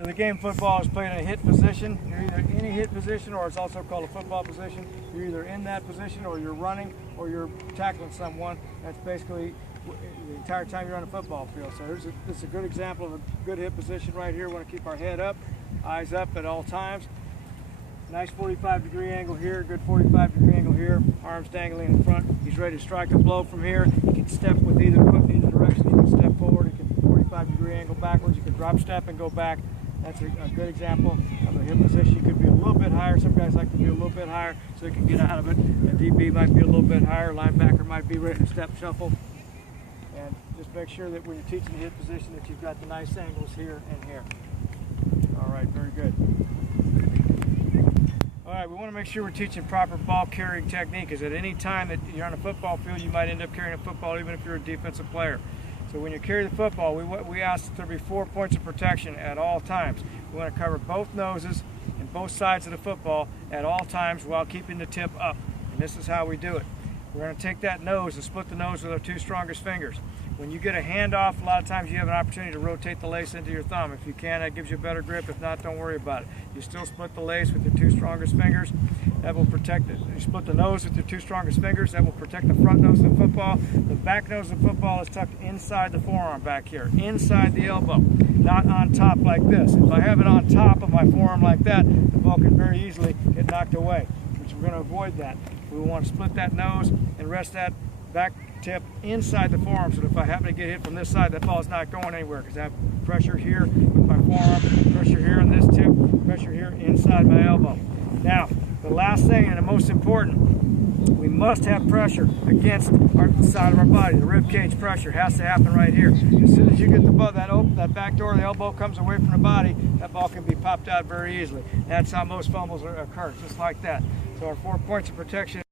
The game football is played in a hit position. You're either in a hit position, or it's also called a football position. You're either in that position, or you're running, or you're tackling someone. That's basically the entire time you're on a football field. So this is a good example of a good hit position right here. We want to keep our head up, eyes up at all times. Nice 45-degree angle here, good 45-degree angle here. Arms dangling in front. He's ready to strike a blow from here. He can step with either foot in either direction. He can step forward. He can 45-degree angle backwards. You can drop step and go back. That's a good example of a hip position. You could be a little bit higher. Some guys like to be a little bit higher so they can get out of it. A DB might be a little bit higher. Linebacker might be ready to step shuffle. And just make sure that when you're teaching the hip position that you've got the nice angles here and here. All right, very good. All right, we want to make sure we're teaching proper ball carrying technique, because at any time that you're on a football field, you might end up carrying a football even if you're a defensive player. So when you carry the football, we ask that there be 4 points of protection at all times. We want to cover both noses and both sides of the football at all times while keeping the tip up. And this is how we do it. We're going to take that nose and split the nose with our 2 strongest fingers. When you get a handoff, a lot of times you have an opportunity to rotate the lace into your thumb. If you can, that gives you a better grip. If not, don't worry about it. You still split the lace with your 2 strongest fingers. That will protect it. You split the nose with your 2 strongest fingers. That will protect the front nose of the football. The back nose of the football is tucked inside the forearm back here, inside the elbow, not on top like this. If I have it on top of my forearm like that, the ball can very easily get knocked away, which we're going to avoid that. We want to split that nose and rest that back tip inside the forearm, so that if I happen to get hit from this side, that ball is not going anywhere, because I have pressure here with my forearm, pressure here on this tip, pressure here inside my elbow. Now, the last thing and the most important, we must have pressure against our side of our body. The rib cage pressure has to happen right here. As soon as you get the ball, that back door of the elbow comes away from the body, that ball can be popped out very easily. That's how most fumbles occur, just like that. So our 4 points of protection.